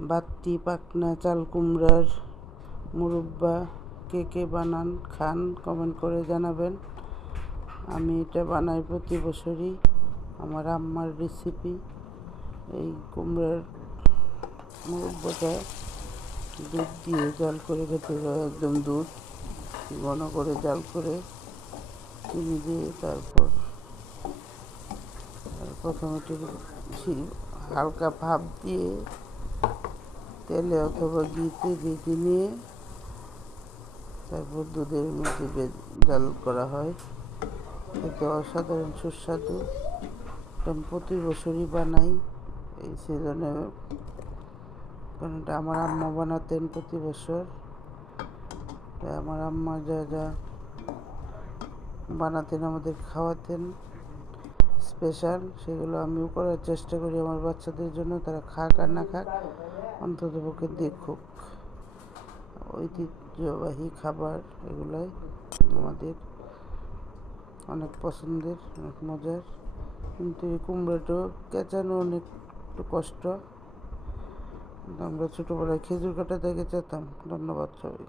বাত্তি পাকনা চাল কুমড়ার মুরব্বা কে কে বানান খান কমেন্ট করে জানাবেন। আমি এটা বানাই প্রতি বছরই, আমার আম্মার রেসিপি। এই কুমড়ার মুরব্বাটা দুধ দিয়ে জাল করে খেতে হয়, একদম দুধ ঘন করে জাল করে চিনি দিয়ে তারপর প্রথমে একটু হালকা ভাপ দিয়ে তেলে অথবা ঘিতে ভেজে নিয়ে তারপর দুধের মধ্যে জাল করা হয়। এতে অসাধারণ সুস্বাদু। আমি প্রতি বছরই বানাই এই সিজনে, কারণ এটা আমার আম্মা বানাতেন প্রতি বছর। তাই আমার আম্মা যা যা বানাতেন আমাদের খাওয়াতেন স্পেশাল, সেগুলো আমিও করার চেষ্টা করি আমার বাচ্চাদের জন্য। তারা খাক আর না খাক, অন্ততপক্ষে দেখুক। ঐতিহ্যবাহী খাবার এগুলাই আমাদের অনেক পছন্দের, অনেক মজার। কিন্তু এই কুমড়োটা কেচানো অনেক একটু কষ্ট। আমরা ছোটোবেলায় খেজুর কাটা থেকে চেতাম। ধন্যবাদ সবাই।